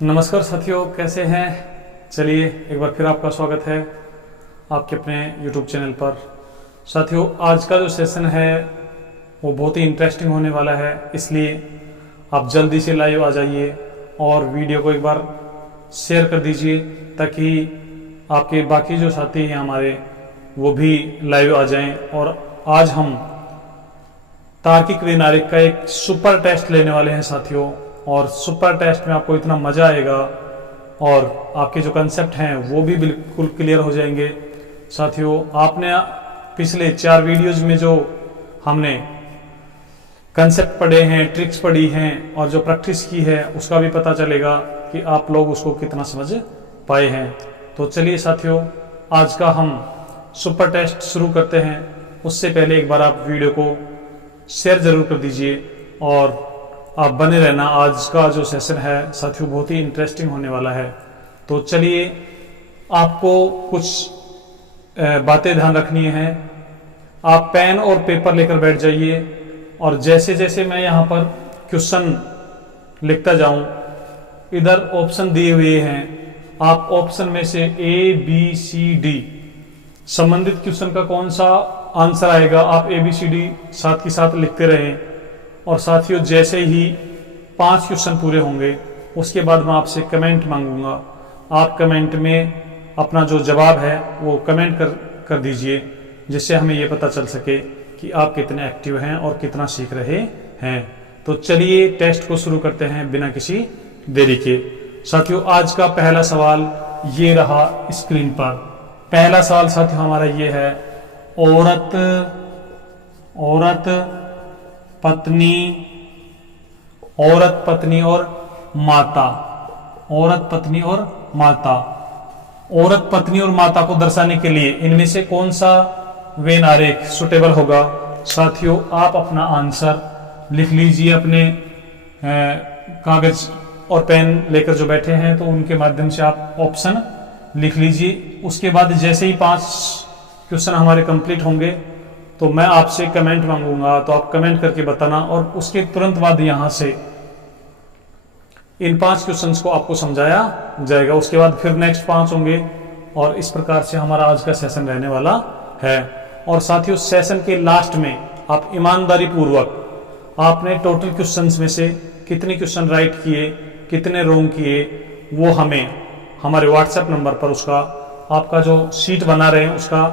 नमस्कार साथियों, कैसे हैं। चलिए एक बार फिर आपका स्वागत है आपके अपने YouTube चैनल पर। साथियों, आज का जो सेशन है वो बहुत ही इंटरेस्टिंग होने वाला है, इसलिए आप जल्दी से लाइव आ जाइए और वीडियो को एक बार शेयर कर दीजिए ताकि आपके बाकी जो साथी हैं हमारे वो भी लाइव आ जाएं। और आज हम तार्किक वैनारिक का एक सुपर टेस्ट लेने वाले हैं साथियों, और सुपर टेस्ट में आपको इतना मजा आएगा और आपके जो कंसेप्ट हैं वो भी बिल्कुल क्लियर हो जाएंगे। साथियों, आपने पिछले 4 वीडियोज में जो हमने कंसेप्ट पढ़े हैं, ट्रिक्स पढ़ी हैं और जो प्रैक्टिस की है उसका भी पता चलेगा कि आप लोग उसको कितना समझ पाए हैं। तो चलिए साथियों, आज का हम सुपर टेस्ट शुरू करते हैं। उससे पहले एक बार आप वीडियो को शेयर जरूर कर दीजिए और आप बने रहना। आज का जो सेशन है साथियों बहुत ही इंटरेस्टिंग होने वाला है। तो चलिए, आपको कुछ बातें ध्यान रखनी है। आप पेन और पेपर लेकर बैठ जाइए और जैसे जैसे मैं यहाँ पर क्वेश्चन लिखता जाऊं, इधर ऑप्शन दिए हुए हैं। आप ऑप्शन में से A, B, C, D संबंधित क्वेश्चन का कौन सा आंसर आएगा, आप A, B, C, D साथ के साथ लिखते रहें। और साथियों, जैसे ही 5 क्वेश्चन पूरे होंगे उसके बाद मैं आपसे कमेंट मांगूंगा। आप कमेंट में अपना जो जवाब है वो कमेंट कर दीजिए, जिससे हमें ये पता चल सके कि आप कितने एक्टिव हैं और कितना सीख रहे हैं। तो चलिए टेस्ट को शुरू करते हैं बिना किसी देरी के। साथियों, आज का पहला सवाल ये रहा स्क्रीन पर। पहला सवाल साथियों हमारा ये है, औरत पत्नी और माता। औरत पत्नी और माता। औरत पत्नी और माता को दर्शाने के लिए इनमें से कौन सा वेन आरेख सुटेबल होगा। साथियों, आप अपना आंसर लिख लीजिए अपने कागज और पेन लेकर जो बैठे हैं, तो उनके माध्यम से आप ऑप्शन लिख लीजिए। उसके बाद जैसे ही 5 क्वेश्चन हमारे कंप्लीट होंगे तो मैं आपसे कमेंट मांगूंगा, तो आप कमेंट करके बताना। और उसके तुरंत बाद यहां से इन 5 क्वेश्चंस को आपको समझाया जाएगा। उसके बाद फिर नेक्स्ट 5 होंगे और इस प्रकार से हमारा आज का सेशन रहने वाला है। और साथियों, सेशन के लास्ट में आप ईमानदारी पूर्वक आपने टोटल क्वेश्चंस में से कितने क्वेश्चन राइट किए, कितने रॉन्ग किए, वो हमें हमारे व्हाट्सएप नंबर पर उसका आपका जो शीट बना रहे हैं उसका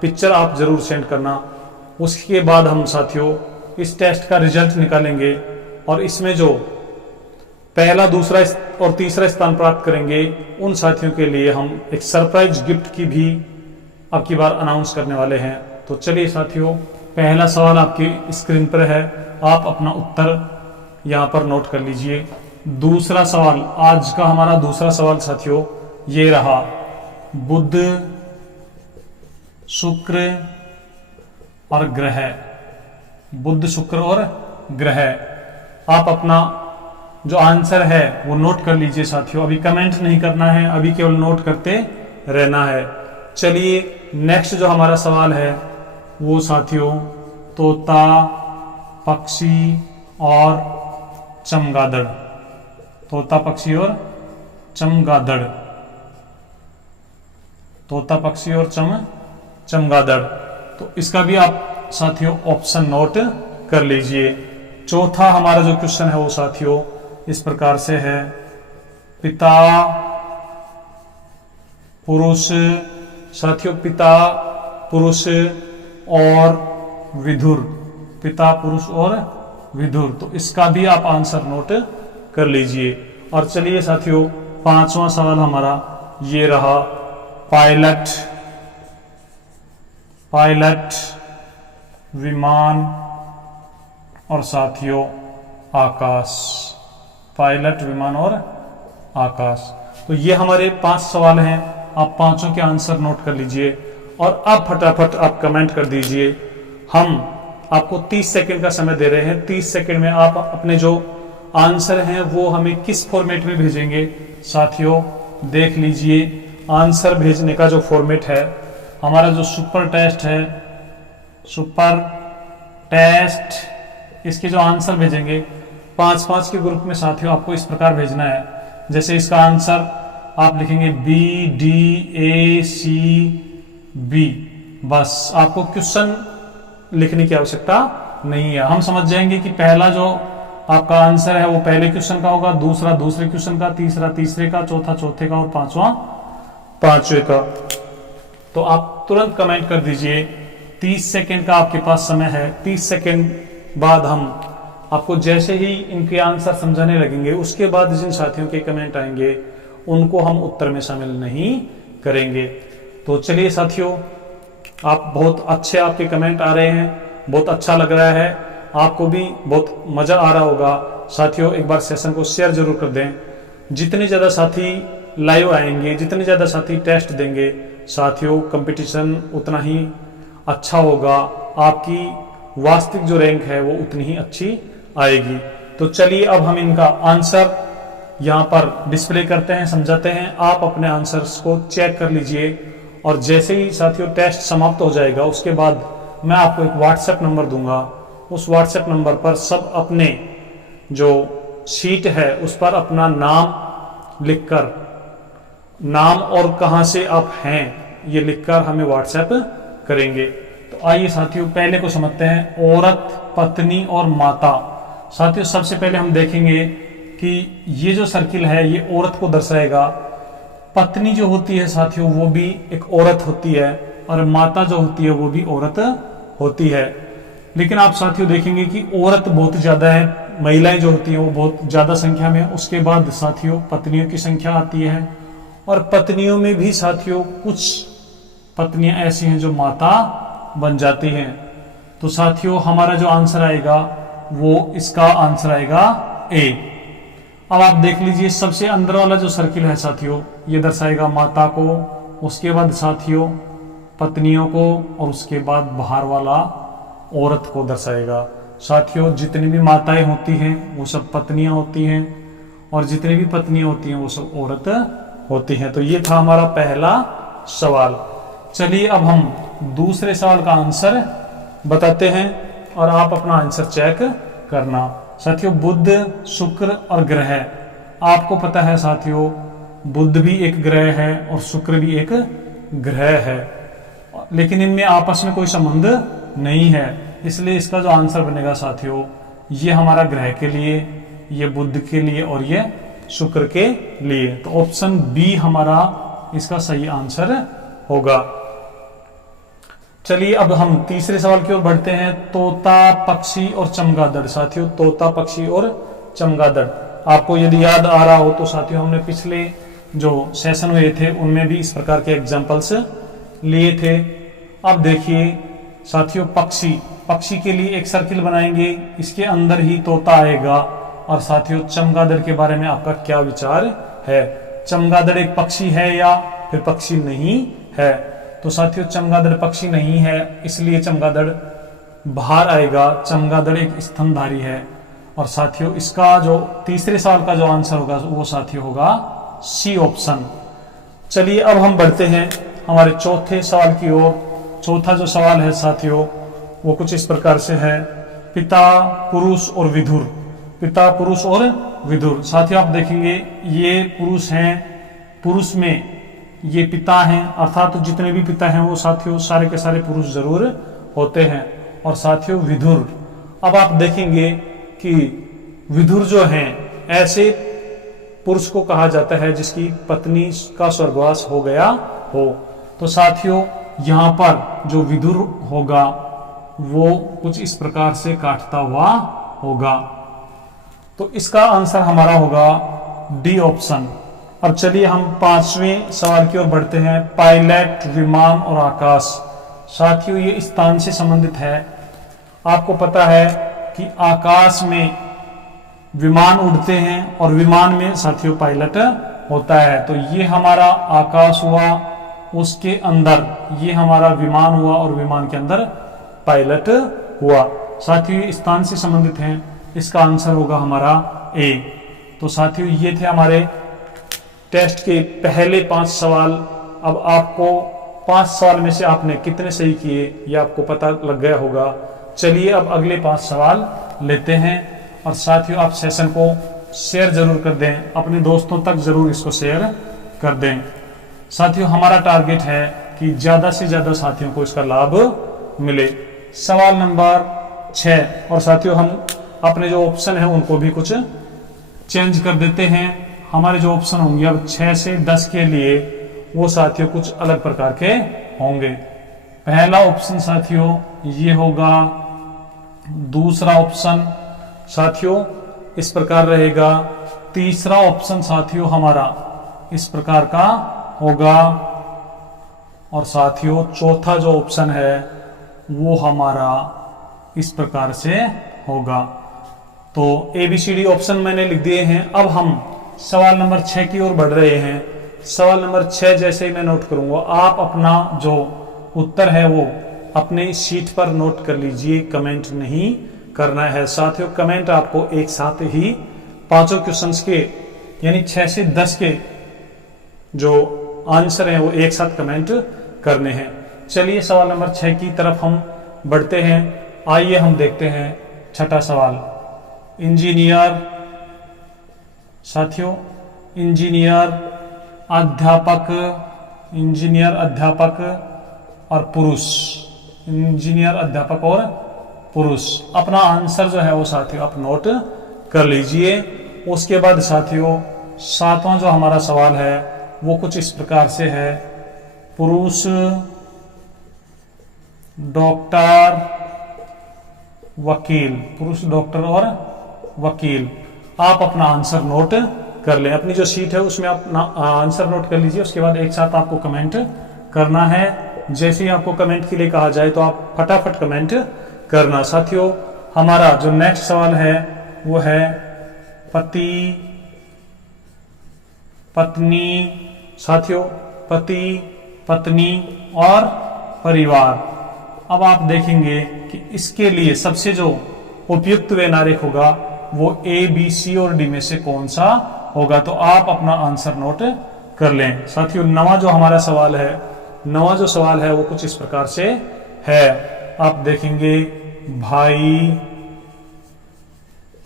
पिक्चर आप जरूर सेंड करना। उसके बाद हम साथियों इस टेस्ट का रिजल्ट निकालेंगे और इसमें जो पहला, दूसरा और तीसरा स्थान प्राप्त करेंगे उन साथियों के लिए हम एक सरप्राइज गिफ्ट की भी अब की बार अनाउंस करने वाले हैं। तो चलिए साथियों, पहला सवाल आपकी स्क्रीन पर है, आप अपना उत्तर यहां पर नोट कर लीजिए। दूसरा सवाल, आज का हमारा दूसरा सवाल साथियों ये रहा, बुध, शुक्र और ग्रह। बुध, शुक्र और ग्रह। आप अपना जो आंसर है वो नोट कर लीजिए साथियों। अभी कमेंट नहीं करना है, अभी केवल नोट करते रहना है। चलिए नेक्स्ट जो हमारा सवाल है वो साथियों तोता, पक्षी और चमगादड़। तोता, पक्षी और चमगादड़। तोता, पक्षी और चमगादड़। तो इसका भी आप साथियों ऑप्शन नोट कर लीजिए। चौथा हमारा जो क्वेश्चन है वो साथियों इस प्रकार से है, पिता, पुरुष। साथियों, पिता, पुरुष और विधुर। पिता, पुरुष और विधुर। तो इसका भी आप आंसर नोट कर लीजिए। और चलिए साथियों, 5वां सवाल हमारा ये रहा, पायलट, विमान और साथियों आकाश। पायलट, विमान और आकाश। तो ये हमारे 5 सवाल हैं। आप 5 के आंसर नोट कर लीजिए और अब फटाफट आप कमेंट कर दीजिए। हम आपको 30 सेकंड का समय दे रहे हैं। 30 सेकंड में आप अपने जो आंसर हैं वो हमें किस फॉर्मेट में भेजेंगे। साथियों देख लीजिए, आंसर भेजने का जो फॉर्मेट है हमारा, जो सुपर टेस्ट है, सुपर टेस्ट, इसके जो आंसर भेजेंगे 5-5 के ग्रुप में साथियों आपको इस प्रकार भेजना है। जैसे इसका आंसर आप लिखेंगे BDACB, बस आपको क्वेश्चन लिखने की आवश्यकता नहीं है। हम समझ जाएंगे कि पहला जो आपका आंसर है वो पहले क्वेश्चन का होगा, दूसरा दूसरे क्वेश्चन का, तीसरा तीसरे का, चौथा चौथे का और पांचवा पांचवें का। तो आप तुरंत कमेंट कर दीजिए। 30 सेकेंड का आपके पास समय है। 30 सेकेंड बाद हम आपको जैसे ही इनके आंसर समझाने लगेंगे उसके बाद जिन साथियों के कमेंट आएंगे उनको हम उत्तर में शामिल नहीं करेंगे। तो चलिए साथियों, आप बहुत अच्छे आपके कमेंट आ रहे हैं, बहुत अच्छा लग रहा है, आपको भी बहुत मजा आ रहा होगा। साथियों एक बार सेशन को शेयर जरूर कर दें। जितने ज्यादा साथी लाइव आएंगे, जितने ज्यादा साथी टेस्ट देंगे साथियों, कंपटीशन उतना ही अच्छा होगा, आपकी वास्तविक जो रैंक है वो उतनी ही अच्छी आएगी। तो चलिए अब हम इनका आंसर यहाँ पर डिस्प्ले करते हैं, समझाते हैं। आप अपने आंसर्स को चेक कर लीजिए और जैसे ही साथियों टेस्ट समाप्त हो जाएगा उसके बाद मैं आपको एक व्हाट्सएप नंबर दूंगा। उस व्हाट्सएप नंबर पर सब अपने जो शीट है उस पर अपना नाम लिखकर, नाम और कहां से आप हैं ये लिखकर हमें व्हाट्सएप करेंगे। तो आइए साथियों पहले को समझते हैं, औरत, पत्नी और माता। साथियों सबसे पहले हम देखेंगे कि ये जो सर्किल है ये औरत को दर्शाएगा। पत्नी जो होती है साथियों वो भी एक औरत होती है और माता जो होती है वो भी औरत होती है। लेकिन आप साथियों देखेंगे कि औरत बहुत ज्यादा है, महिलाएं जो होती हैं वो बहुत ज्यादा संख्या में। उसके बाद साथियों पत्नियों की संख्या आती है और पत्नियों में भी साथियों कुछ पत्नियां ऐसी हैं जो माता बन जाती हैं। तो साथियों हमारा जो आंसर आएगा वो इसका आंसर आएगा ए। अब आप देख लीजिए सबसे अंदर वाला जो सर्किल है साथियों ये दर्शाएगा माता को, उसके बाद साथियों पत्नियों को और उसके बाद बाहर वाला औरत को दर्शाएगा। साथियों जितनी भी माताएं होती हैं वो सब पत्नियां होती हैं और जितनी भी पत्नियां होती हैं वो सब औरत होती हैं। तो ये था हमारा पहला सवाल। चलिए अब हम दूसरे सवाल का आंसर बताते हैं और आप अपना आंसर चेक करना। साथियों बुध, शुक्र और ग्रह, आपको पता है साथियों बुध भी एक ग्रह है और शुक्र भी एक ग्रह है, लेकिन इनमें आपस में कोई संबंध नहीं है। इसलिए इसका जो आंसर बनेगा साथियों ये हमारा ग्रह के लिए, ये बुध के लिए और ये शुक्र के लिए। तो ऑप्शन बी हमारा इसका सही आंसर होगा। चलिए अब हम तीसरे सवाल की ओर बढ़ते हैं। तोता, पक्षी और चमगादड़। साथियों तोता, पक्षी और चमगादड़, आपको यदि याद आ रहा हो तो साथियों हमने पिछले जो सेशन हुए थे उनमें भी इस प्रकार के एग्जांपल्स लिए थे। अब देखिए साथियों पक्षी के लिए एक सर्किल बनाएंगे, इसके अंदर ही तोता आएगा। और साथियों चमगादड़ के बारे में आपका क्या विचार है? चमगादड़ एक पक्षी है या फिर पक्षी नहीं है? तो साथियों चमगादड़ पक्षी नहीं है, इसलिए चमगादड़ बाहर आएगा। चमगादड़ एक स्तनधारी है। और साथियों इसका जो तीसरे सवाल का जो आंसर होगा वो साथियों होगा सी ऑप्शन। चलिए अब हम बढ़ते हैं हमारे चौथे सवाल की ओर। चौथा जो सवाल है साथियों वो कुछ इस प्रकार से है, पिता, पुरुष और विधुर। पिता, पुरुष और विधुर। साथियों आप देखेंगे ये पुरुष हैं, पुरुष में ये पिता हैं, अर्थात तो जितने भी पिता हैं वो साथियों सारे के सारे पुरुष जरूर होते हैं। और साथियों विधुर, अब आप देखेंगे कि विधुर जो हैं ऐसे पुरुष को कहा जाता है जिसकी पत्नी का स्वर्गवास हो गया हो। तो साथियों यहाँ पर जो विधुर होगा वो कुछ इस प्रकार से काटता हुआ होगा। तो इसका आंसर हमारा होगा डी ऑप्शन। अब चलिए हम पांचवें सवाल की ओर बढ़ते हैं। पायलट, विमान और आकाश। साथियों ये स्थान से संबंधित है। आपको पता है कि आकाश में विमान उड़ते हैं और विमान में साथियों पायलट होता है। तो ये हमारा आकाश हुआ, उसके अंदर ये हमारा विमान हुआ और विमान के अंदर पायलट हुआ। साथियों ये स्थान से संबंधित हैं, इसका आंसर होगा हमारा ए। तो साथियों ये थे हमारे टेस्ट के पहले 5 सवाल। अब आपको 5 सवाल में से आपने कितने सही किए ये आपको पता लग गया होगा। चलिए अब अगले 5 सवाल लेते हैं और साथियों आप सेशन को शेयर जरूर कर दें, अपने दोस्तों तक जरूर इसको शेयर कर दें। साथियों हमारा टारगेट है कि ज्यादा से ज्यादा साथियों को इसका लाभ मिले। सवाल नंबर 6, और साथियों हम अपने जो ऑप्शन है उनको भी कुछ चेंज कर देते हैं। हमारे जो ऑप्शन होंगे अब 6 से 10 के लिए वो साथियों कुछ अलग प्रकार के होंगे। पहला ऑप्शन साथियों ये होगा, दूसरा ऑप्शन साथियों इस प्रकार रहेगा, तीसरा ऑप्शन साथियों हमारा इस प्रकार का होगा, और साथियों चौथा जो ऑप्शन है वो हमारा इस प्रकार से होगा। तो ABCD ऑप्शन मैंने लिख दिए हैं। अब हम सवाल नंबर 6 की ओर बढ़ रहे हैं। सवाल नंबर 6 जैसे ही मैं नोट करूंगा, आप अपना जो उत्तर है वो अपनी शीट पर नोट कर लीजिए, कमेंट नहीं करना है। साथियों कमेंट आपको एक साथ ही पांचों क्वेश्चंस के यानी 6 से 10 के जो आंसर हैं वो एक साथ कमेंट करने हैं। चलिए सवाल नंबर 6 की तरफ हम बढ़ते हैं। आइए हम देखते हैं छठा सवाल। इंजीनियर साथियों, इंजीनियर अध्यापक और पुरुष, इंजीनियर अध्यापक और पुरुष, अपना आंसर जो है वो साथियों आप नोट कर लीजिए। उसके बाद साथियों सातवां जो हमारा सवाल है वो कुछ इस प्रकार से है, पुरुष डॉक्टर वकील, पुरुष डॉक्टर और वकील। आप अपना आंसर नोट कर लें, अपनी जो शीट है उसमें अपना आंसर नोट कर लीजिए। उसके बाद एक साथ आपको कमेंट करना है। जैसे ही आपको कमेंट के लिए कहा जाए तो आप फटाफट कमेंट करना। साथियों हमारा जो नेक्स्ट सवाल है वो है पति पत्नी, साथियों पति पत्नी और परिवार। अब आप देखेंगे कि इसके लिए सबसे जो उपयुक्त वे नारेख होगा वो A, B, C और D में से कौन सा होगा। तो आप अपना आंसर नोट कर लें। साथियों नवा जो हमारा सवाल है, नवा जो सवाल है वो कुछ इस प्रकार से है। आप देखेंगे भाई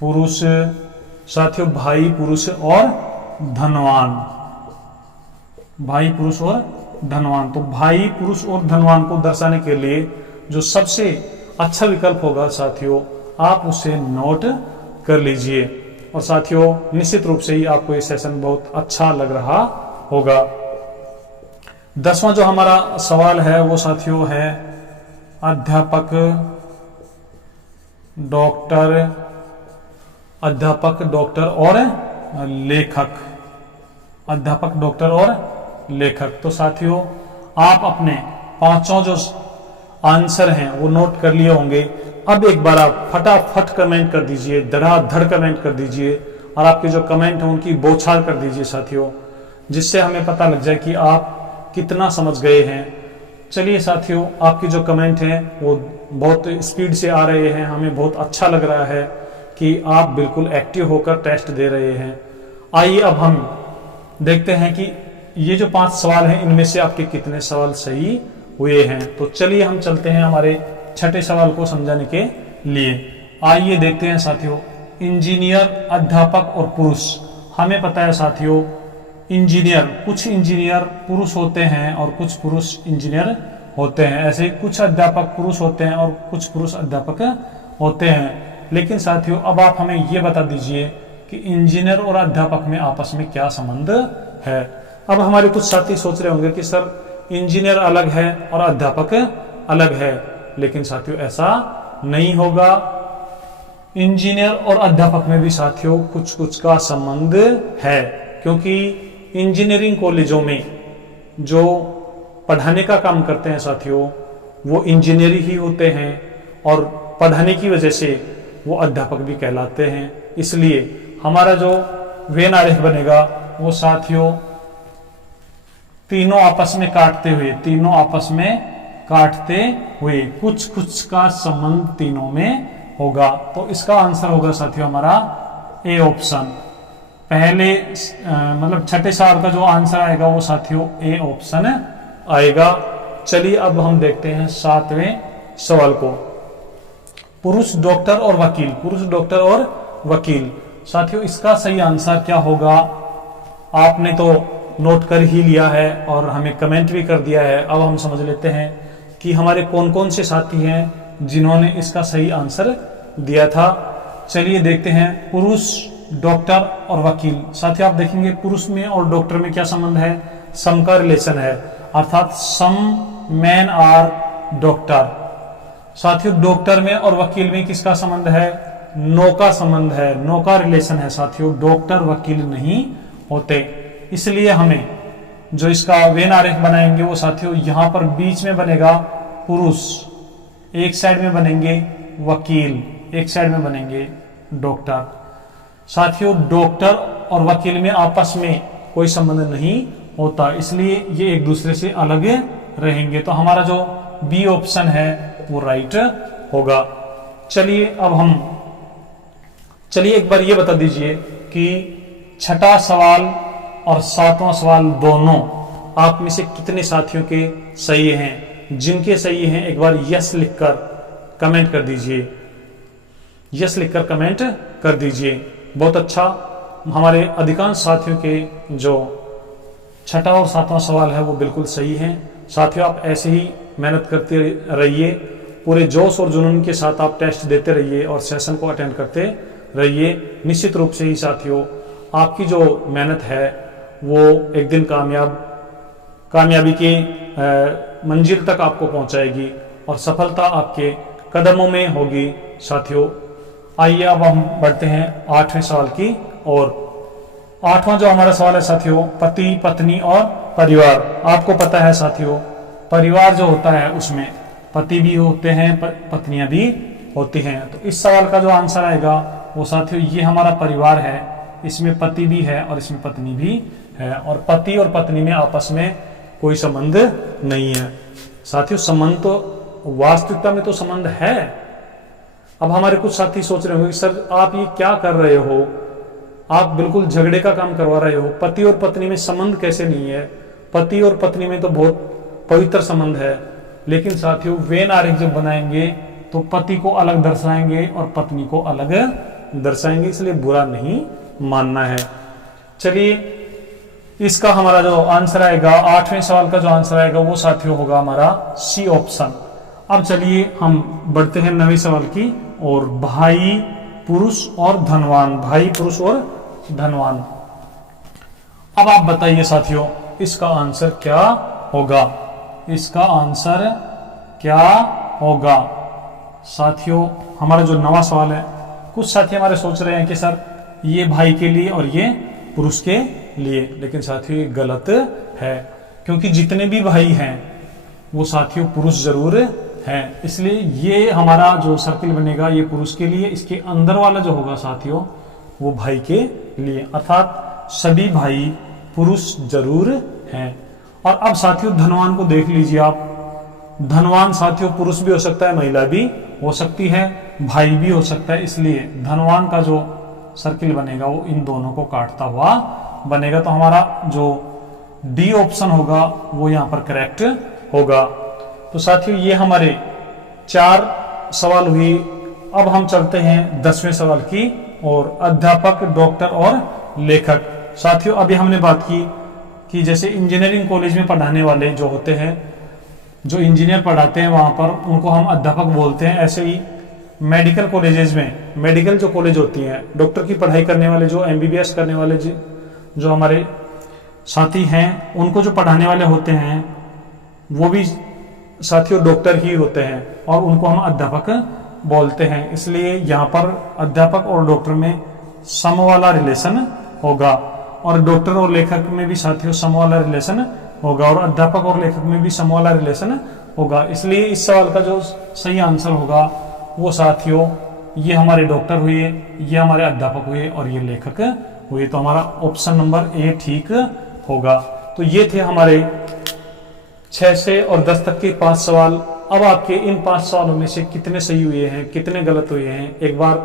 पुरुष, साथियों भाई पुरुष और धनवान, भाई पुरुष और धनवान। तो भाई पुरुष और धनवान को दर्शाने के लिए जो सबसे अच्छा विकल्प होगा साथियों आप उसे नोट कर लीजिए। और साथियों निश्चित रूप से ही आपको ये सेशन बहुत अच्छा लग रहा होगा। 10वां जो हमारा सवाल है वो साथियों है अध्यापक डॉक्टर और लेखक, अध्यापक डॉक्टर और लेखक। तो साथियों आप अपने पांचों जो आंसर हैं वो नोट कर लिए होंगे। अब एक बार आप फटाफट कमेंट कर दीजिए, धड़ाधड़ कमेंट कर दीजिए, और आपके जो कमेंट हैं उनकी बौछार कर दीजिए साथियों, जिससे हमें पता लग जाए कि आप कितना समझ गए हैं। चलिए साथियों आपकी जो कमेंट हैं वो बहुत स्पीड से आ रहे हैं, हमें बहुत अच्छा लग रहा है कि आप बिल्कुल एक्टिव होकर टेस्ट दे रहे हैं। आइए अब हम देखते हैं कि ये जो 5 सवाल हैं इनमें से आपके कितने सवाल सही हुए हैं। तो चलिए हम चलते हैं हमारे छठे सवाल को समझाने के लिए। आइए देखते हैं साथियों, इंजीनियर अध्यापक और पुरुष। हमें पता है साथियों इंजीनियर, कुछ इंजीनियर पुरुष होते हैं और कुछ पुरुष इंजीनियर होते हैं। ऐसे ही कुछ अध्यापक पुरुष होते हैं और कुछ पुरुष अध्यापक होते हैं। लेकिन साथियों अब आप हमें ये बता दीजिए कि इंजीनियर और अध्यापक में आपस में क्या संबंध है। अब हमारे कुछ साथी सोच रहे होंगे कि सर इंजीनियर अलग है और अध्यापक अलग है, लेकिन साथियों ऐसा नहीं होगा। इंजीनियर और अध्यापक में भी साथियों कुछ कुछ का संबंध है, क्योंकि इंजीनियरिंग कॉलेजों में जो पढ़ाने का काम करते हैं साथियों वो इंजीनियर ही होते हैं, और पढ़ाने की वजह से वो अध्यापक भी कहलाते हैं। इसलिए हमारा जो वेन आरेख बनेगा वो साथियों तीनों आपस में काटते हुए कुछ कुछ का संबंध तीनों में होगा। तो इसका आंसर होगा साथियों हमारा ए ऑप्शन। पहले मतलब छठे सवाल का जो आंसर आएगा वो साथियों ए ऑप्शन आएगा। चलिए अब हम देखते हैं 7वें सवाल को, पुरुष डॉक्टर और वकील। पुरुष डॉक्टर और वकील साथियों इसका सही आंसर क्या होगा आपने तो नोट कर ही लिया है और हमें कमेंट भी कर दिया है। अब हम समझ लेते हैं कि हमारे कौन कौन से साथी हैं जिन्होंने इसका सही आंसर दिया था। चलिए देखते हैं। पुरुष, डॉक्टर और वकील। साथियों आप देखेंगे पुरुष में और डॉक्टर में क्या संबंध है, सम का रिलेशन है, अर्थात सम मैन आर डॉक्टर। साथियों डॉक्टर में और वकील में किसका संबंध है, नो का संबंध है, नो का रिलेशन है। साथियों डॉक्टर वकील नहीं होते, इसलिए हमें जो इसका वेन आरेख बनाएंगे वो साथियों यहां पर बीच में बनेगा पुरुष, एक साइड में बनेंगे वकील, एक साइड में बनेंगे डॉक्टर। साथियों डॉक्टर और वकील में आपस में कोई संबंध नहीं होता, इसलिए ये एक दूसरे से अलग रहेंगे। तो हमारा जो बी ऑप्शन है वो राइट होगा। चलिए एक बार ये बता दीजिए कि छठा सवाल और सातवां सवाल दोनों आप में से कितने साथियों के सही हैं। जिनके सही हैं एक बार यस लिखकर कमेंट कर दीजिए, यस लिखकर कमेंट कर दीजिए। बहुत अच्छा, हमारे अधिकांश साथियों के जो छठा और सातवां सवाल है वो बिल्कुल सही हैं। साथियों आप ऐसे ही मेहनत करते रहिए, पूरे जोश और जुनून के साथ आप टेस्ट देते रहिए और सेशन को अटेंड करते रहिए। निश्चित रूप से ही साथियों आपकी जो मेहनत है वो एक दिन कामयाबी की मंजिल तक आपको पहुंचाएगी और सफलता आपके कदमों में होगी। साथियों आइए अब हम बढ़ते हैं 8वें सवाल की और 8वां जो हमारा सवाल है साथियों, पति, पत्नी और परिवार। आपको पता है साथियों परिवार जो होता है उसमें पति भी होते हैं, पत्नियां भी होती हैं। तो इस सवाल का जो आंसर आएगा वो साथियों ये हमारा परिवार है, इसमें पति भी है और इसमें पत्नी भी है, और पति और पत्नी में आपस में कोई संबंध नहीं है। साथियों संबंध तो वास्तविकता में तो संबंध है। अब हमारे कुछ साथी सोच रहे होंगे सर आप ये क्या कर रहे हो, आप बिल्कुल झगड़े का काम करवा रहे हो, पति और पत्नी में संबंध कैसे नहीं है, पति और पत्नी में तो बहुत पवित्र संबंध है। लेकिन साथियों वेन आरेख जब बनाएंगे तो पति को अलग दर्शाएंगे और पत्नी को अलग दर्शाएंगे, इसलिए बुरा नहीं मानना है। चलिए इसका हमारा जो आंसर आएगा 8वें सवाल का जो आंसर आएगा वो साथियों होगा हमारा सी ऑप्शन। अब चलिए हम बढ़ते हैं 9वें सवाल की और भाई, पुरुष और धनवान। भाई, पुरुष और धनवान। अब आप बताइए साथियों इसका आंसर क्या होगा, इसका आंसर क्या होगा। साथियों हमारा जो 9वां सवाल है, कुछ साथी हमारे सोच रहे हैं कि सर ये भाई के लिए और ये पुरुष के लिए, लेकिन साथियों ये गलत है, क्योंकि जितने भी भाई हैं वो साथियों पुरुष जरूर हैं। इसलिए ये हमारा जो सर्किल बनेगा ये पुरुष के लिए, इसके अंदर वाला जो होगा साथियों वो भाई के लिए, अर्थात सभी भाई पुरुष जरूर हैं। और अब साथियों धनवान को देख लीजिए आप, धनवान साथियों पुरुष भी हो सकता है, महिला भी हो सकती है, भाई भी हो सकता है, इसलिए धनवान का जो सर्किल बनेगा वो इन दोनों को काटता हुआ बनेगा। तो हमारा जो डी ऑप्शन होगा वो यहां पर करेक्ट होगा। तो साथियों ये हमारे 4 सवाल हुई। अब हम चलते हैं 10वें सवाल की और अध्यापक, डॉक्टर और लेखक। साथियों अभी हमने बात की कि जैसे इंजीनियरिंग कॉलेज में पढ़ाने वाले जो होते हैं, जो इंजीनियर पढ़ाते हैं वहां पर उनको हम अध्यापक बोलते हैं। ऐसे ही मेडिकल कॉलेजेस में, मेडिकल जो कॉलेज होती हैं, डॉक्टर की पढ़ाई करने वाले, जो एमबीबीएस करने वाले जो हमारे साथी हैं उनको जो पढ़ाने वाले होते हैं वो भी साथियों डॉक्टर ही होते हैं और उनको हम अध्यापक बोलते हैं। इसलिए यहाँ पर अध्यापक और डॉक्टर में सम वाला रिलेशन होगा और डॉक्टर और लेखक में भी साथियों सम वाला रिलेशन होगा और अध्यापक और लेखक में भी सम वाला रिलेशन होगा। इसलिए इस सवाल का जो सही आंसर होगा वो साथियों ये हमारे डॉक्टर हुए, ये हमारे अध्यापक हुए और ये लेखक हुए। तो हमारा ऑप्शन नंबर ए ठीक होगा। तो ये थे हमारे 6 से और 10 तक के 5 सवाल। अब आपके इन 5 सवालों में से कितने सही हुए हैं, कितने गलत हुए हैं, एक बार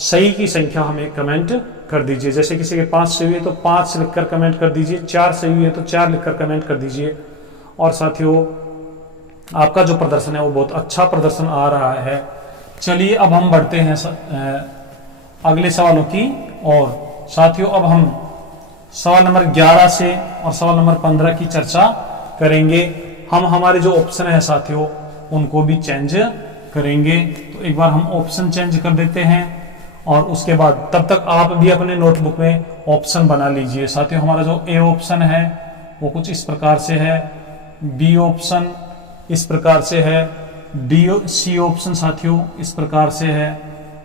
सही की संख्या हमें कमेंट कर दीजिए। जैसे किसी के 5 सही हुए तो 5 लिखकर कमेंट कर दीजिए, 4 सही हुए तो 4 लिखकर कमेंट कर दीजिए। और साथियों आपका जो प्रदर्शन है वो बहुत अच्छा प्रदर्शन आ रहा है। चलिए अब हम बढ़ते हैं अगले सवालों की ओर। साथियों अब हम सवाल नंबर 11 से और सवाल नंबर 15 की चर्चा करेंगे। हम हमारे जो ऑप्शन है साथियों उनको भी चेंज करेंगे। तो एक बार हम ऑप्शन चेंज कर देते हैं और उसके बाद तब तक आप भी अपने नोटबुक में ऑप्शन बना लीजिए। साथियों हमारा जो ए ऑप्शन है वो कुछ इस प्रकार से है, बी ऑप्शन इस प्रकार से है, सी ऑप्शन साथियों इस प्रकार से है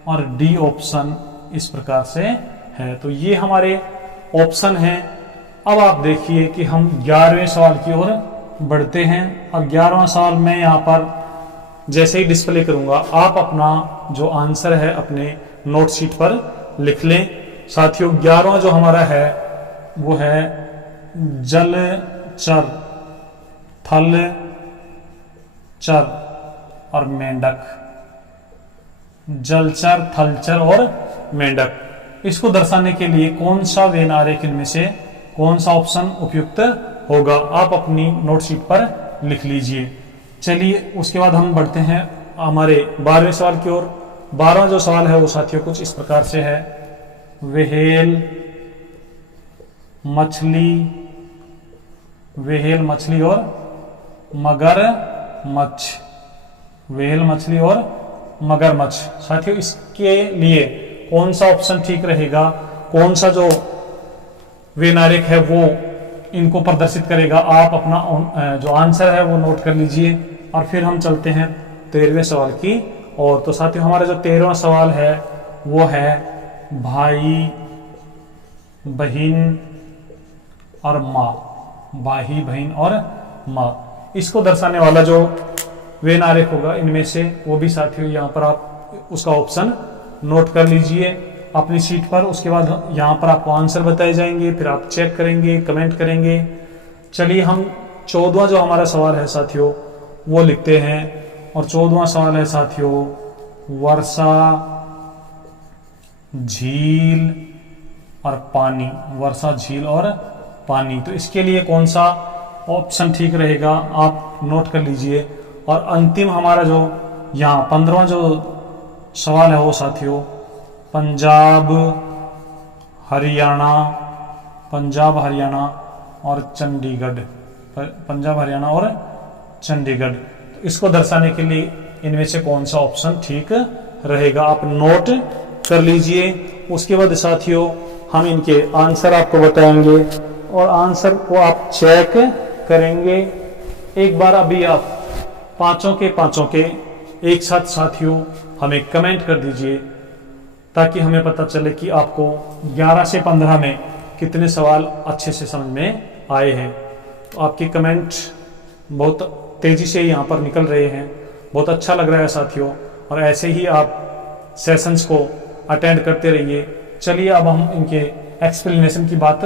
और डी ऑप्शन इस प्रकार से है। तो ये हमारे ऑप्शन हैं। अब आप देखिए कि हम 11वें सवाल की ओर बढ़ते हैं। अब 11वां सवाल मैं यहाँ पर जैसे ही डिस्प्ले करूंगा आप अपना जो आंसर है अपने नोट शीट पर लिख लें। साथियों 11वां जो हमारा है वो है जलचर, थलचर और मेंढक। जलचर, थलचर और मेंढक, इसको दर्शाने के लिए कौन सा वेन आरेख इनमें से कौन सा ऑप्शन उपयुक्त होगा आप अपनी नोट शीट पर लिख लीजिए। चलिए उसके बाद हम बढ़ते हैं हमारे 12वें सवाल की ओर। 12वां जो सवाल है वो साथियों कुछ इस प्रकार से है, व्हेल मछली और मगरमच्छ, व्हेल मछली और मगरमच्छ। साथियों इसके लिए कौन सा ऑप्शन ठीक रहेगा, कौन सा जो वेन आरेख है वो इनको प्रदर्शित करेगा, आप अपना जो आंसर है वो नोट कर लीजिए और फिर हम चलते हैं 13वें सवाल की ओर। तो साथियों हमारा जो 13वां सवाल है वो है भाई बहन और माँ, भाई बहन और माँ। इसको दर्शाने वाला जो वेन आरेख होगा इनमें से वो भी साथियों यहाँ पर आप उसका ऑप्शन नोट कर लीजिए अपनी शीट पर। उसके बाद यहाँ पर आपको आंसर बताए जाएंगे, फिर आप चेक करेंगे, कमेंट करेंगे। चलिए हम 14वां जो हमारा सवाल है साथियों वो लिखते हैं और 14वां सवाल है साथियों वर्षा, झील और पानी, वर्षा, झील और पानी। तो इसके लिए कौन सा ऑप्शन ठीक रहेगा आप नोट कर लीजिए। और अंतिम हमारा जो यहाँ 15वां जो सवाल है वो साथियों पंजाब, हरियाणा और चंडीगढ़, पंजाब, हरियाणा और चंडीगढ़। तो इसको दर्शाने के लिए इनमें से कौन सा ऑप्शन ठीक रहेगा आप नोट कर लीजिए। उसके बाद साथियों हम इनके आंसर आपको बताएंगे और आंसर को आप चेक करेंगे। एक बार अभी आप पांचों के एक साथ साथियों हमें कमेंट कर दीजिए ताकि हमें पता चले कि आपको 11 से 15 में कितने सवाल अच्छे से समझ में आए हैं। तो आपके कमेंट बहुत तेजी से यहाँ पर निकल रहे हैं, बहुत अच्छा लग रहा है साथियों। और ऐसे ही आप सेशंस को अटेंड करते रहिए। चलिए अब हम इनके एक्सप्लेनेशन की बात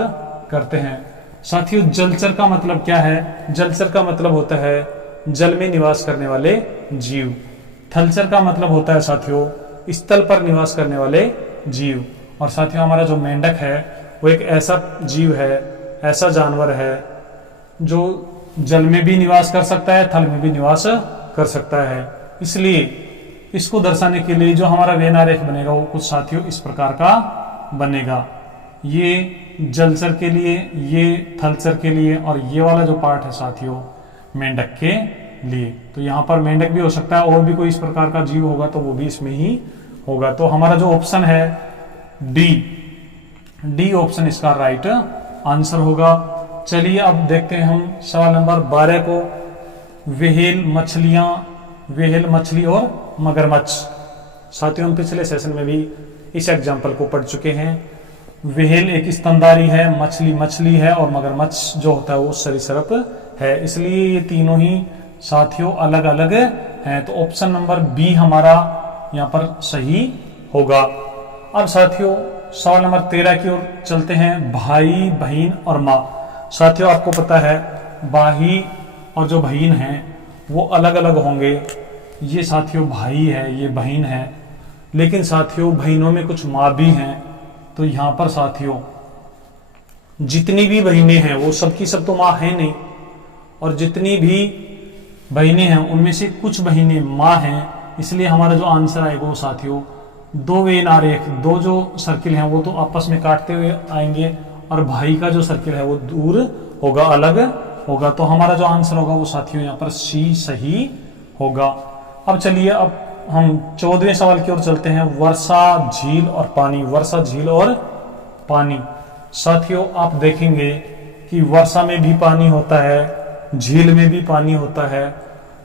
करते हैं। साथियों जलचर का मतलब क्या है? जलचर का मतलब होता है जल में निवास करने वाले जीव। थलचर का मतलब होता है साथियों स्थल पर निवास करने वाले जीव। और साथियों हमारा जो मेंढक है वो एक ऐसा जीव है, ऐसा जानवर है जो जल में भी निवास कर सकता है, थल में भी निवास कर सकता है। इसलिए इसको दर्शाने के लिए जो हमारा वेन आरेख बनेगा वो कुछ साथियों इस प्रकार का बनेगा। ये जलचर के लिए, ये थलचर के लिए और ये वाला जो पार्ट है साथियों मेंढक के लिए। तो यहाँ पर मेंढक भी हो सकता है और भी कोई इस प्रकार का जीव होगा तो वो भी इसमें ही होगा। तो हमारा जो ऑप्शन है डी ऑप्शन इसका राइट आंसर होगा। चलिए अब देखते हैं हम सवाल नंबर 12 को, व्हेल मछली और मगरमच्छ। साथियों हम पिछले सेशन में भी इस एग्जाम्पल को पढ़ चुके हैं। व्हेल एक स्तनधारी है, मछली है और मगरमच्छ जो होता है वो सरीसृप है। इसलिए ये तीनों ही साथियों अलग अलग हैं। तो ऑप्शन नंबर बी हमारा यहाँ पर सही होगा। अब साथियों सवाल नंबर 13 की ओर चलते हैं, भाई बहन और माँ। साथियों आपको पता है भाई और जो बहन है वो अलग अलग होंगे। ये साथियों भाई है, ये बहन है, लेकिन साथियों बहनों में कुछ माँ भी हैं। तो यहाँ पर साथियों जितनी भी बहनें हैं वो सबकी सब तो माँ है नहीं, और जितनी भी बहनें हैं उनमें से कुछ बहनें माँ हैं। इसलिए हमारा जो आंसर आएगा वो साथियों दो वेन आरेख, दो जो सर्किल हैं वो तो आपस में काटते हुए आएंगे और भाई का जो सर्किल है वो दूर होगा, अलग होगा। तो हमारा जो आंसर होगा वो साथियों यहाँ पर सी सही होगा। अब चलिए अब हम 14वें सवाल की ओर चलते हैं। वर्षा, झील और पानी। वर्षा, झील और पानी। साथियों आप देखेंगे कि वर्षा में भी पानी होता है, झील में भी पानी होता है।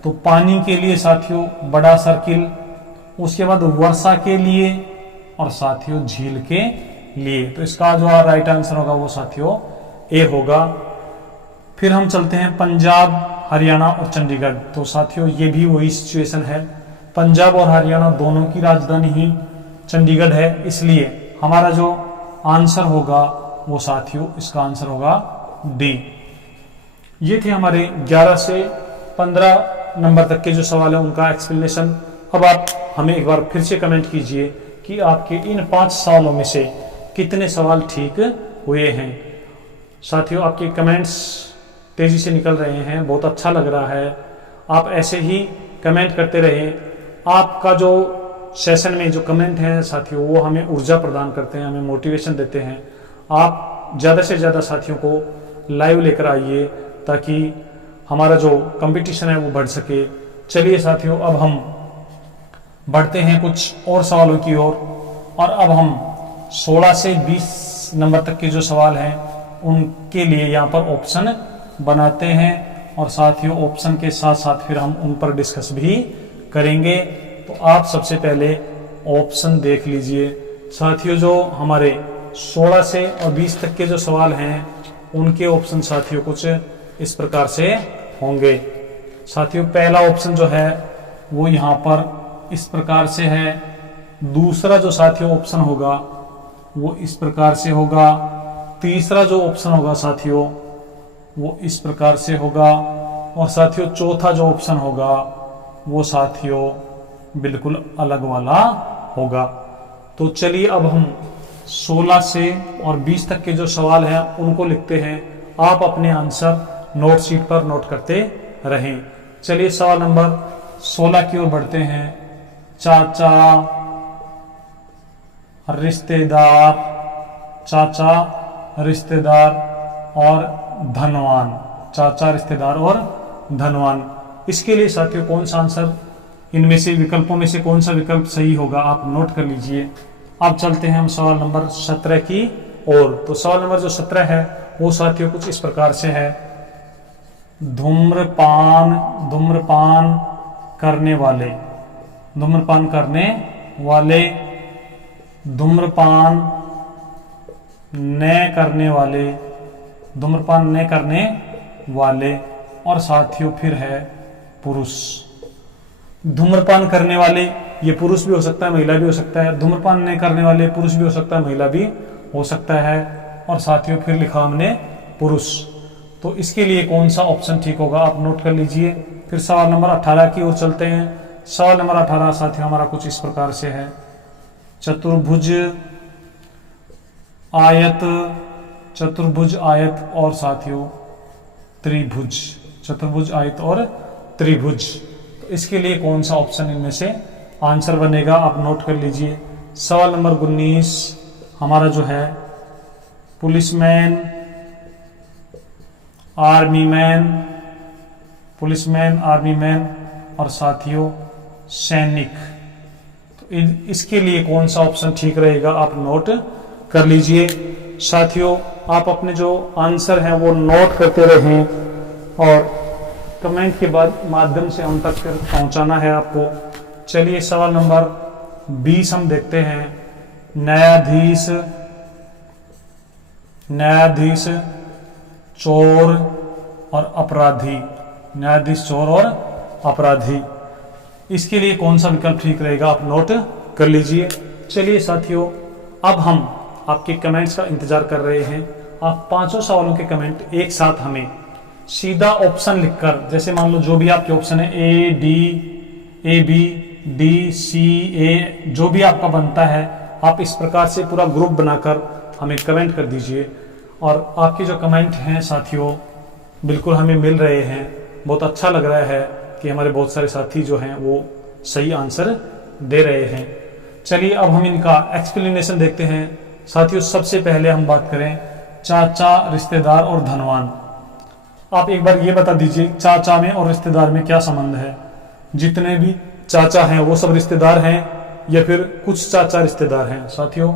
तो पानी के लिए साथियों बड़ा सर्किल, उसके बाद वर्षा के लिए और साथियों झील के लिए। तो इसका जो राइट आंसर होगा वो साथियों ए होगा। फिर हम चलते हैं पंजाब, हरियाणा और चंडीगढ़। तो साथियों ये भी वही सिचुएशन है, पंजाब और हरियाणा दोनों की राजधानी ही चंडीगढ़ है, इसलिए हमारा जो आंसर होगा वो साथियों इसका आंसर होगा डी। ये थे हमारे 11 से 15 नंबर तक के जो सवाल है उनका एक्सप्लेनेशन। अब आप हमें एक बार फिर से कमेंट कीजिए कि आपके इन 5 सवालों में से कितने सवाल ठीक हुए हैं। साथियों आपके कमेंट्स तेजी से निकल रहे हैं, बहुत अच्छा लग रहा है। आप ऐसे ही कमेंट करते रहें। आपका जो सेशन में जो कमेंट हैं साथियों वो हमें ऊर्जा प्रदान करते हैं, हमें मोटिवेशन देते हैं। आप ज़्यादा से ज़्यादा साथियों को लाइव लेकर आइए ताकि हमारा जो कंपटीशन है वो बढ़ सके। चलिए साथियों अब हम बढ़ते हैं कुछ और सवालों की ओर और अब हम 16 से 20 नंबर तक के जो सवाल हैं उनके लिए यहाँ पर ऑप्शन बनाते हैं और साथियों ऑप्शन के साथ साथ फिर हम उन पर डिस्कस भी करेंगे। तो आप सबसे पहले ऑप्शन देख लीजिए। साथियों जो हमारे 16 से और 20 तक के जो सवाल हैं उनके ऑप्शन साथियों कुछ इस प्रकार से होंगे। साथियों पहला ऑप्शन जो है वो यहाँ पर इस प्रकार से है। दूसरा जो साथियों ऑप्शन होगा वो इस प्रकार से होगा। तीसरा जो ऑप्शन होगा साथियों वो इस प्रकार से होगा और साथियों चौथा जो ऑप्शन होगा वो साथियों बिल्कुल अलग वाला होगा। तो चलिए अब हम 16 से और 20 तक के जो सवाल हैं उनको लिखते हैं। आप अपने आंसर नोट शीट पर नोट करते रहें। चलिए सवाल नंबर 16 की ओर बढ़ते हैं। चाचा, रिश्तेदार, चाचा, रिश्तेदार और धनवान। चाचा, रिश्तेदार और धनवान। इसके लिए साथियों कौन सा आंसर, इनमें से विकल्पों में से कौन सा विकल्प सही होगा आप नोट कर लीजिए। अब चलते हैं हम सवाल नंबर 17 की ओर। तो सवाल नंबर जो 17 है वो साथियों कुछ इस प्रकार से है। धूम्रपान, धूम्रपान करने वाले, धूम्रपान करने वाले, धूम्रपान न करने वाले, धूम्रपान न करने वाले और साथियों फिर है पुरुष। धूम्रपान करने वाले ये पुरुष भी हो सकता है, महिला भी हो सकता है। धूम्रपान न करने वाले पुरुष भी हो सकता है, महिला भी हो सकता है और साथियों फिर लिखा हमने पुरुष। तो इसके लिए कौन सा ऑप्शन ठीक होगा आप नोट कर लीजिए। फिर सवाल नंबर 18 की ओर चलते हैं। सवाल नंबर 18 साथियों हमारा कुछ इस प्रकार से है। चतुर्भुज, आयत, चतुर्भुज, आयत और साथियों त्रिभुज। चतुर्भुज, आयत और त्रिभुज। तो इसके लिए कौन सा ऑप्शन इनमें से आंसर बनेगा आप नोट कर लीजिए। सवाल नंबर 19 हमारा जो है policeman, army man, policeman, army man और साथियों सैनिक। तो इसके लिए कौन सा ऑप्शन ठीक रहेगा आप नोट कर लीजिए। साथियों आप अपने जो आंसर हैं वो नोट करते रहें और कमेंट के बाद माध्यम से हम तक फिर पहुंचाना है आपको। चलिए सवाल नंबर 20 हम देखते हैं। न्यायाधीश, न्यायाधीश, चोर और अपराधी। न्यायाधीश, चोर और अपराधी। इसके लिए कौन सा विकल्प ठीक रहेगा आप नोट कर लीजिए। चलिए साथियों अब हम आपके कमेंट्स का इंतजार कर रहे हैं। आप 5 सवालों के कमेंट एक साथ हमें सीधा ऑप्शन लिखकर, जैसे मान लो जो भी आपके ऑप्शन है ए, डी, ए, बी, डी, सी, ए, जो भी आपका बनता है आप इस प्रकार से पूरा ग्रुप बनाकर हमें कमेंट कर दीजिए। और आपके जो कमेंट हैं साथियों बिल्कुल हमें मिल रहे हैं। बहुत अच्छा लग रहा है कि हमारे बहुत सारे साथी जो हैं वो सही आंसर दे रहे हैं। चलिए अब हम इनका एक्सप्लेनेशन देखते हैं। साथियों सबसे पहले हम बात करें चाचा, रिश्तेदार और धनवान। आप एक बार ये बता दीजिए चाचा में और रिश्तेदार में क्या संबंध है। जितने भी चाचा हैं वो सब रिश्तेदार हैं या फिर कुछ चाचा रिश्तेदार हैं। साथियों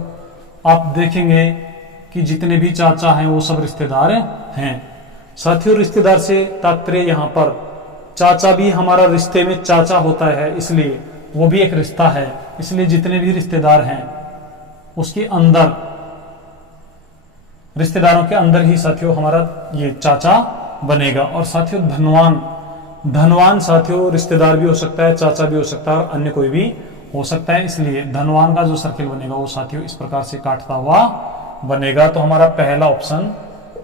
आप देखेंगे कि जितने भी चाचा हैं वो सब रिश्तेदार हैं। साथियों रिश्तेदार से तात्पर्य यहाँ पर चाचा भी हमारा रिश्ते में चाचा होता है, इसलिए वो भी एक रिश्ता है। इसलिए जितने भी रिश्तेदार हैं उसके अंदर, रिश्तेदारों के अंदर ही साथियों हमारा ये चाचा बनेगा। और साथियों धनवान, धनवान साथियों रिश्तेदार भी हो सकता है, चाचा भी हो सकता है और अन्य कोई भी हो सकता है। इसलिए धनवान का जो सर्किल बनेगा वो साथियों इस प्रकार से काटता हुआ बनेगा। तो हमारा पहला ऑप्शन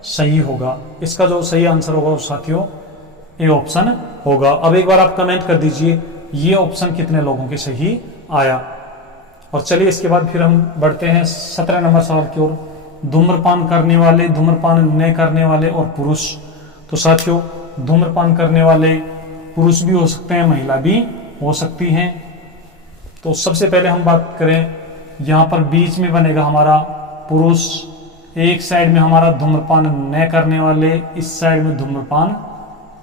सही होगा। इसका जो सही आंसर होगा वो साथियों ए ऑप्शन होगा। अब एक बार आप कमेंट कर दीजिए ये ऑप्शन कितने लोगों के सही आया। और चलिए इसके बाद फिर हम बढ़ते हैं 17 नंबर सवाल की ओर। धूम्रपान करने वाले, धूम्रपान न करने वाले और पुरुष। तो साथियों धूम्रपान करने वाले पुरुष भी हो सकते हैं, महिला भी हो सकती हैं। तो सबसे पहले हम बात करें, यहाँ पर बीच में बनेगा हमारा पुरुष, एक साइड में हमारा धूम्रपान न करने वाले, इस साइड में धूम्रपान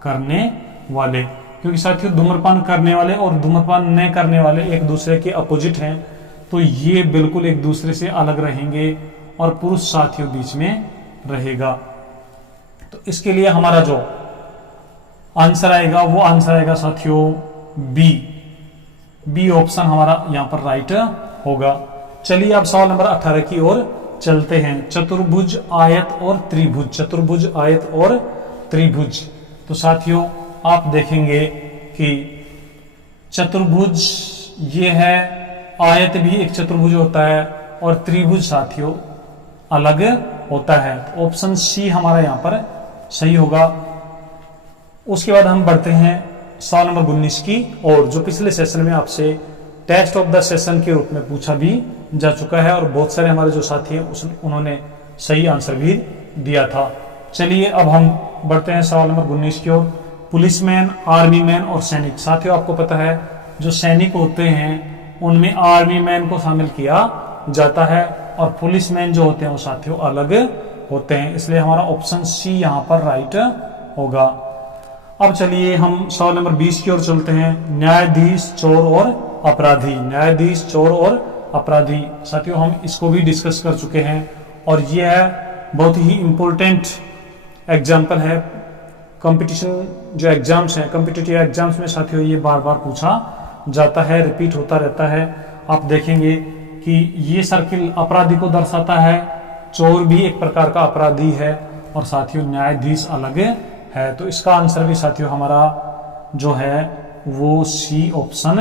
करने वाले। क्योंकि साथियों धूम्रपान करने वाले और धूम्रपान न करने वाले एक दूसरे के अपोजिट हैं, तो ये बिल्कुल एक दूसरे से अलग रहेंगे और पुरुष साथियों बीच में रहेगा। तो इसके लिए हमारा जो आंसर आएगा वो आंसर आएगा साथियों बी। बी ऑप्शन हमारा यहाँ पर राइट होगा। चलिए अब सवाल नंबर 18 की ओर चलते हैं। चतुर्भुज, आयत और त्रिभुज। चतुर्भुज, आयत और त्रिभुज। तो साथियों आप देखेंगे कि चतुर्भुज ये है, आयत भी एक चतुर्भुज होता है और त्रिभुज साथियों अलग होता है। ऑप्शन सी हमारा यहाँ पर सही होगा। उसके बाद हम बढ़ते हैं सवाल नंबर 19 की और जो पिछले सेशन में आपसे टेस्ट ऑफ द सेशन के रूप में पूछा भी जा चुका है और बहुत सारे हमारे जो साथी हैं उन्होंने सही आंसर भी दिया था। चलिए अब हम बढ़ते हैं सवाल नंबर 19 की ओर। पुलिसमैन, आर्मी मैन और सैनिक। साथियों आपको पता है जो सैनिक होते हैं उनमें आर्मी मैन को शामिल किया जाता है और पुलिसमैन जो होते हैं वो साथियों अलग होते हैं। इसलिए हमारा ऑप्शन सी यहाँ पर राइट होगा। अब चलिए हम सवाल नंबर 20 की ओर चलते हैं। न्यायाधीश, चोर और अपराधी। न्यायाधीश, चोर और अपराधी। साथियों हम इसको भी डिस्कस कर चुके हैं और यह है बहुत ही इंपॉर्टेंट एग्जाम्पल है। कंपटीशन जो एग्जाम्स हैं, कॉम्पिटिटिव एग्जाम्स में साथियों ये बार बार पूछा जाता है, रिपीट होता रहता है। आप देखेंगे कि ये सर्किल अपराधी को दर्शाता है, चोर भी एक प्रकार का अपराधी है और साथियों न्यायाधीश अलग है। तो इसका आंसर भी साथियों हमारा जो है वो सी ऑप्शन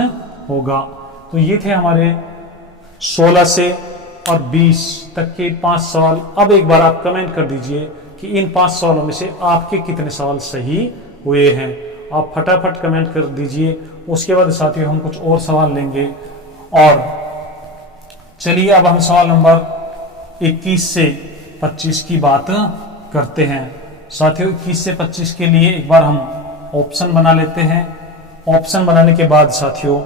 होगा। तो ये थे हमारे 16 से और 20 तक के 5 सवाल। अब एक बार आप कमेंट कर दीजिए कि इन 5 सवालों में से आपके कितने सवाल सही हुए हैं। आप फटाफट कमेंट कर दीजिए। उसके बाद साथियों हम कुछ और सवाल लेंगे। और चलिए अब हम सवाल नंबर 21 से 25 की बात करते हैं। साथियों 21 से 25 के लिए एक बार हम ऑप्शन बना लेते हैं। ऑप्शन बनाने के बाद साथियों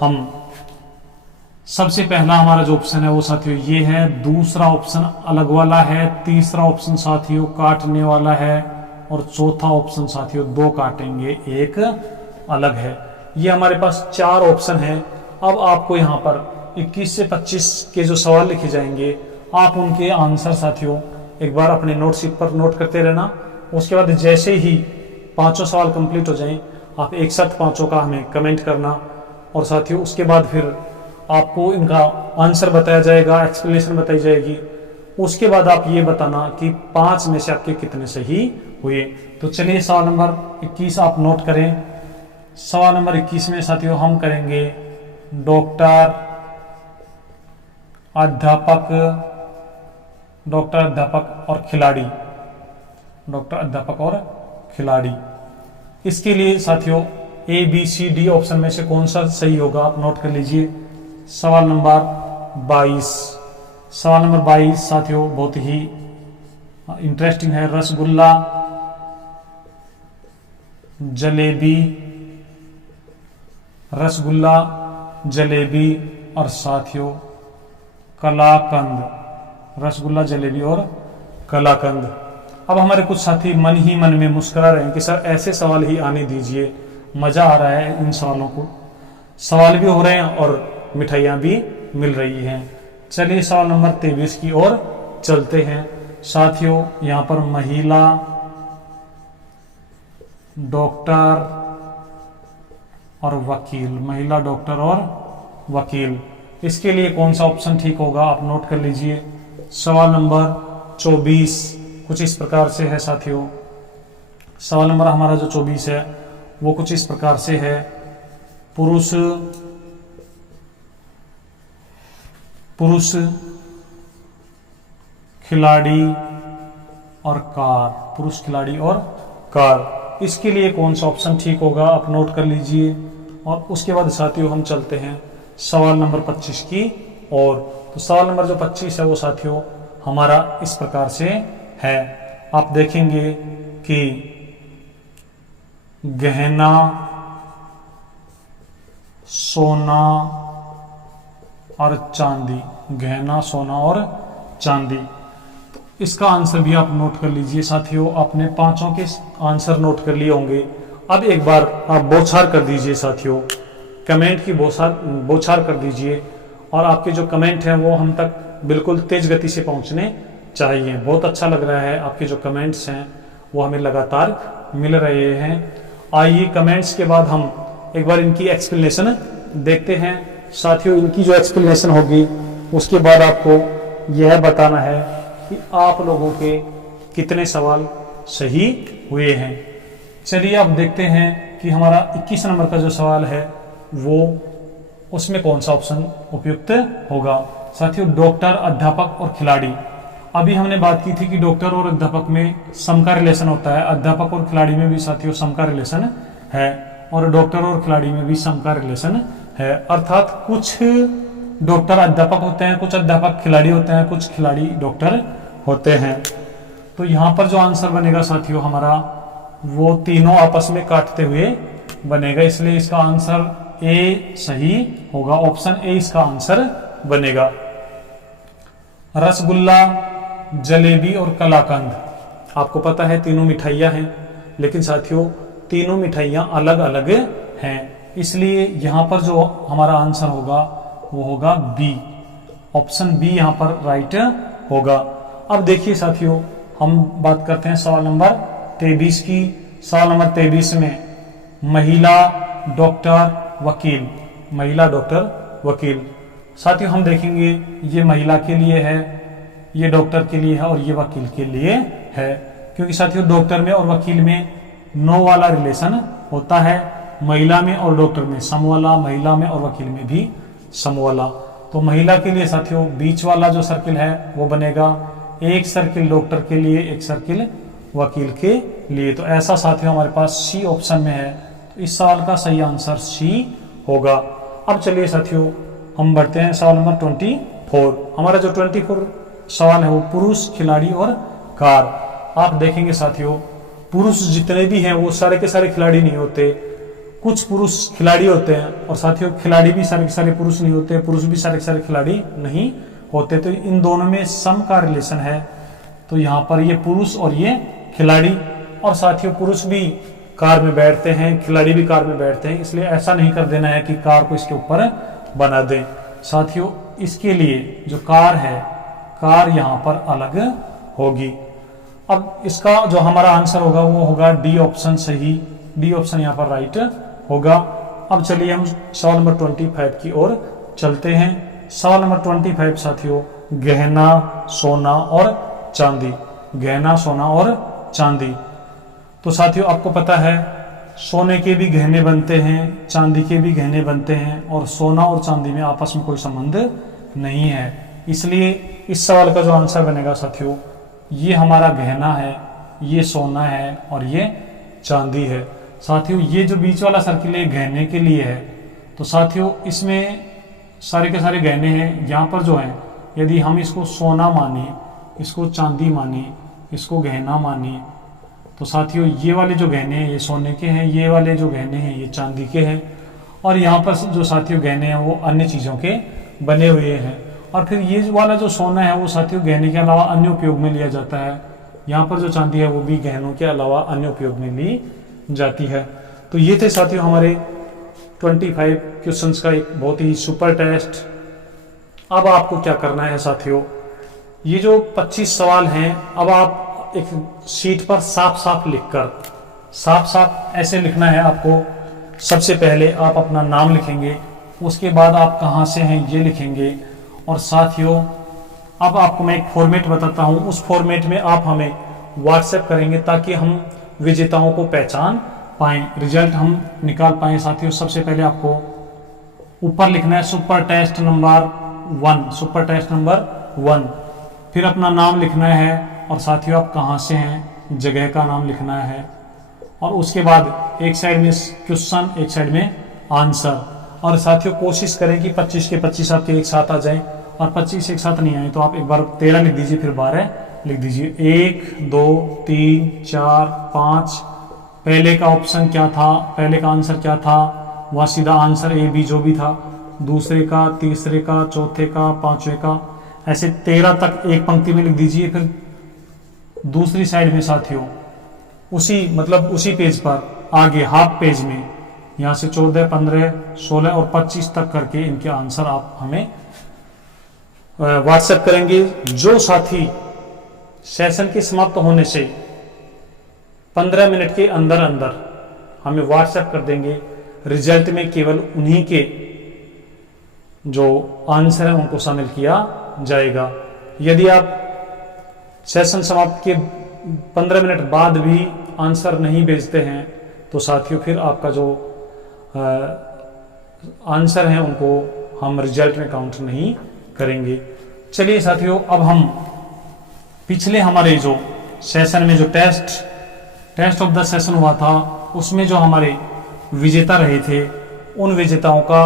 हम सबसे पहला हमारा जो ऑप्शन है वो साथियों ये है, दूसरा ऑप्शन अलग वाला है, तीसरा ऑप्शन साथियों काटने वाला है और चौथा ऑप्शन साथियों 2 काटेंगे, 1 अलग है। ये हमारे पास 4 ऑप्शन है। अब आपको यहाँ पर 21 से 25 के जो सवाल लिखे जाएंगे आप उनके आंसर साथियों एक बार अपने नोटशीट पर नोट करते रहना। उसके बाद जैसे ही 5 सवाल कंप्लीट हो जाएं आप एक साथ 5 का हमें कमेंट करना और साथियों उसके बाद फिर आपको इनका आंसर बताया जाएगा, एक्सप्लेनेशन बताई जाएगी। उसके बाद आप ये बताना कि 5 में से आपके कितने सही हुए। तो चलिए सवाल नंबर 21 आप नोट करें। सवाल नंबर 21 में साथियों हम करेंगे डॉक्टर, अध्यापक, डॉक्टर, अध्यापक और खिलाड़ी। डॉक्टर, अध्यापक और खिलाड़ी। इसके लिए साथियों A B C D option में से कौन सा सही होगा आप नोट कर लीजिए। सवाल नंबर 22। सवाल नंबर 22 साथियों बहुत ही इंटरेस्टिंग है। रसगुल्ला, जलेबी, रसगुल्ला, जलेबी और साथियों कलाकंद, रसगुल्ला, जलेबी और कलाकंद। अब हमारे कुछ साथी मन ही मन में मुस्कुरा रहे हैं कि सर ऐसे सवाल ही आने दीजिए, मजा आ रहा है इन सवालों को, सवाल भी हो रहे हैं और मिठाइयाँ भी मिल रही हैं। चलिए सवाल नंबर 23 की ओर चलते हैं साथियों। यहाँ पर महिला डॉक्टर और वकील, महिला डॉक्टर और वकील, इसके लिए कौन सा ऑप्शन ठीक होगा आप नोट कर लीजिए। सवाल नंबर 24 कुछ इस प्रकार से है साथियों। सवाल नंबर हमारा जो 24 है वो कुछ इस प्रकार से है, पुरुष खिलाड़ी और कार, पुरुष खिलाड़ी और कार, इसके लिए कौन सा ऑप्शन ठीक होगा आप नोट कर लीजिए। और उसके बाद साथियों हम चलते हैं सवाल नंबर 25 की ओर। तो सवाल नंबर जो 25 है वो साथियों हमारा इस प्रकार से है, आप देखेंगे कि गहना, सोना और चांदी, गहना, सोना और चांदी, तो इसका आंसर भी आप नोट कर लीजिए साथियों। आपने पांचों के आंसर नोट कर लिए होंगे। अब एक बार आप बौछार कर दीजिए साथियों, कमेंट की बौछार कर दीजिए, और आपके जो कमेंट हैं वो हम तक बिल्कुल तेज गति से पहुंचने चाहिए। बहुत अच्छा लग रहा है, आपके जो कमेंट्स हैं वो हमें लगातार मिल रहे हैं। आइए कमेंट्स के बाद हम एक बार इनकी एक्सप्लेनेशन देखते हैं साथियों। इनकी जो एक्सप्लेनेशन होगी उसके बाद आपको यह बताना है कि आप लोगों के कितने सवाल सही हुए हैं। चलिए अब देखते हैं कि हमारा 21 नंबर का जो सवाल है वो उसमें कौन सा ऑप्शन उपयुक्त होगा साथियों। डॉक्टर, अध्यापक और खिलाड़ी, अभी हमने बात की थी कि डॉक्टर और अध्यापक में सम का रिलेशन होता है, अध्यापक और खिलाड़ी में भी साथियों सम का रिलेशन है, और डॉक्टर और खिलाड़ी में भी सम का रिलेशन है। अर्थात कुछ डॉक्टर अध्यापक होते हैं, कुछ अध्यापक खिलाड़ी होते हैं, कुछ खिलाड़ी डॉक्टर होते हैं। तो यहाँ पर जो आंसर बनेगा साथियों हमारा वो तीनों आपस में काटते हुए बनेगा, इसलिए इसका आंसर ए सही होगा, ऑप्शन ए इसका आंसर बनेगा। रसगुल्ला, जलेबी और कलाकंद, आपको पता है तीनों मिठाइयाँ हैं, लेकिन साथियों तीनों मिठाइयाँ अलग अलग हैं, इसलिए यहाँ पर जो हमारा आंसर होगा वो होगा बी, ऑप्शन बी यहाँ पर राइट होगा। अब देखिए साथियों हम बात करते हैं सवाल नंबर 23 की। सवाल नंबर 23 में महिला डॉक्टर वकील, महिला डॉक्टर वकील, साथियों हम देखेंगे ये महिला के लिए है, ये डॉक्टर के लिए है और ये वकील के लिए है, क्योंकि साथियों डॉक्टर में और वकील में नो वाला रिलेशन होता है, महिला में और डॉक्टर में सम वाला, महिला में और वकील में भी सम वाला। तो महिला के लिए साथियों बीच वाला जो सर्किल है वो बनेगा, एक सर्किल डॉक्टर के लिए, एक सर्किल वकील के लिए। तो ऐसा साथियों हमारे पास सी ऑप्शन में है, तो इस सवाल का सही आंसर सी होगा। अब चलिए साथियों हम बढ़ते हैं सवाल नंबर 24। हमारा जो 24 सवाल है वो पुरुष खिलाड़ी और कार। आप देखेंगे साथियों पुरुष जितने भी हैं वो सारे के सारे खिलाड़ी नहीं होते, कुछ पुरुष खिलाड़ी होते हैं, और साथियों खिलाड़ी भी सारे के सारे पुरुष नहीं होते, पुरुष भी सारे के सारे खिलाड़ी नहीं होते। तो इन दोनों में सम का रिलेशन है, तो यहाँ पर ये पुरुष और ये खिलाड़ी, और साथियों पुरुष भी कार में बैठते हैं, खिलाड़ी भी कार में बैठते हैं, इसलिए ऐसा नहीं कर देना है कि कार को इसके ऊपर बना दें। साथियों इसके लिए जो कार है, कार यहाँ पर अलग होगी। अब इसका जो हमारा आंसर होगा वो होगा डी ऑप्शन सही, डी ऑप्शन यहाँ पर राइट होगा। अब चलिए हम सवाल नंबर 25 की ओर चलते हैं। सवाल नंबर 25 साथियों गहना, सोना और चांदी, गहना, सोना और चांदी। तो साथियों आपको पता है सोने के भी गहने बनते हैं, चांदी के भी गहने बनते हैं, और सोना और चांदी में आपस में कोई संबंध नहीं है, इसलिए इस सवाल का जो आंसर बनेगा साथियों ये हमारा गहना है, ये सोना है और ये चांदी है। साथियों ये जो बीच वाला सर्किल है गहने के लिए है, तो साथियों इसमें सारे के सारे गहने हैं। यहाँ पर जो है यदि हम इसको सोना माने, इसको चांदी माने, इसको गहना माने, तो साथियों ये वाले जो गहने हैं ये सोने के हैं, ये वाले जो गहने हैं ये चांदी के हैं, और यहाँ पर जो साथियों गहने हैं वो अन्य चीज़ों के बने हुए हैं। और फिर ये वाला जो सोना है वो साथियों गहने के अलावा अन्य उपयोग में लिया जाता है। यहाँ पर जो चांदी है वो भी गहनों के अलावा अन्य उपयोग में ली जाती है। तो ये थे साथियों हमारे 25 क्वेश्चंस का एक बहुत ही सुपर टेस्ट। अब आपको क्या करना है साथियों, ये जो 25 सवाल हैं, अब आप एक शीट पर साफ साफ लिखकर, साफ साफ ऐसे लिखना है आपको। सबसे पहले आप अपना नाम लिखेंगे, उसके बाद आप कहाँ से हैं ये लिखेंगे। और साथियों अब आपको मैं एक फॉर्मेट बताता हूँ, उस फॉर्मेट में आप हमें व्हाट्सएप करेंगे ताकि हम विजेताओं को पहचान पाएं, रिजल्ट हम निकाल पाएं। साथियों सबसे पहले आपको ऊपर लिखना है super test number 1, super test number 1। फिर अपना नाम लिखना है और साथियों आप कहाँ से हैं, जगह का नाम लिखना है। और उसके बाद एक साइड में क्वेश्चन, एक साइड में आंसर। और साथियों कोशिश करें कि 25 के 25 आपके एक साथ आ जाएं, और 25 एक साथ नहीं आए तो आप एक बार 13 लिख दीजिए, फिर 12 लिख दीजिए। 1 2 3 4 5, पहले का ऑप्शन क्या था, पहले का आंसर क्या था, वह सीधा आंसर ए बी जो भी था। दूसरे का, तीसरे का, चौथे का, पांचवे का, ऐसे 13 तक एक पंक्ति में लिख दीजिए। फिर दूसरी साइड में साथियों उसी मतलब उसी पेज पर आगे हाफ पेज में यहाँ से 14 15 16 और 25 तक करके इनके आंसर आप हमें व्हाट्सएप करेंगे। जो साथी सेशन के समाप्त होने से 15 मिनट के अंदर अंदर हमें व्हाट्सएप कर देंगे, रिजल्ट में केवल उन्हीं के जो आंसर है उनको शामिल किया जाएगा। यदि आप सेशन समाप्त के 15 मिनट बाद भी आंसर नहीं भेजते हैं तो साथियों फिर आपका जो आंसर है उनको हम रिजल्ट में काउंट नहीं करेंगे। चलिए साथियों अब हम पिछले हमारे जो सेशन में जो टेस्ट ऑफ द सेशन हुआ था उसमें जो हमारे विजेता रहे थे उन विजेताओं का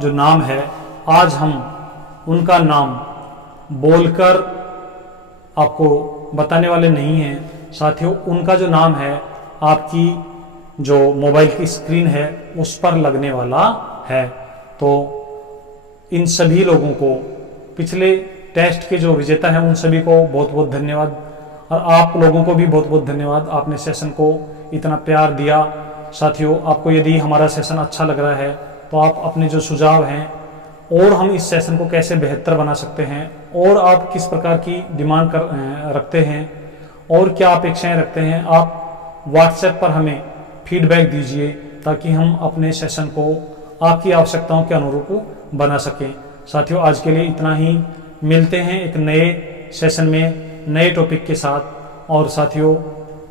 जो नाम है आज हम उनका नाम बोलकर आपको बताने वाले नहीं हैं। साथियों उनका जो नाम है आपकी जो मोबाइल की स्क्रीन है उस पर लगने वाला है। तो इन सभी लोगों को, पिछले टेस्ट के जो विजेता हैं उन सभी को बहुत बहुत धन्यवाद, और आप लोगों को भी बहुत बहुत धन्यवाद, आपने सेशन को इतना प्यार दिया। साथियों आपको यदि हमारा सेशन अच्छा लग रहा है तो आप अपने जो सुझाव हैं और हम इस सेशन को कैसे बेहतर बना सकते हैं और आप किस प्रकार की डिमांड रखते हैं और क्या अपेक्षाएं रखते हैं, आप व्हाट्सएप पर हमें फीडबैक दीजिए ताकि हम अपने सेशन को आपकी आवश्यकताओं के अनुरूप बना सकें। साथियों आज के लिए इतना ही, मिलते हैं एक नए सेशन में नए टॉपिक के साथ। और साथियों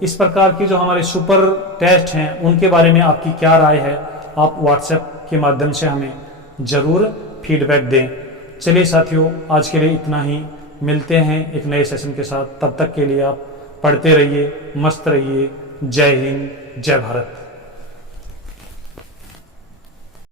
इस प्रकार की जो हमारे सुपर टेस्ट हैं उनके बारे में आपकी क्या राय है, आप व्हाट्सएप के माध्यम से हमें ज़रूर फीडबैक दें। चलिए साथियों आज के लिए इतना ही, मिलते हैं एक नए सेशन के साथ। तब तक के लिए आप पढ़ते रहिए, मस्त रहिए। जय हिंद, जय भारत।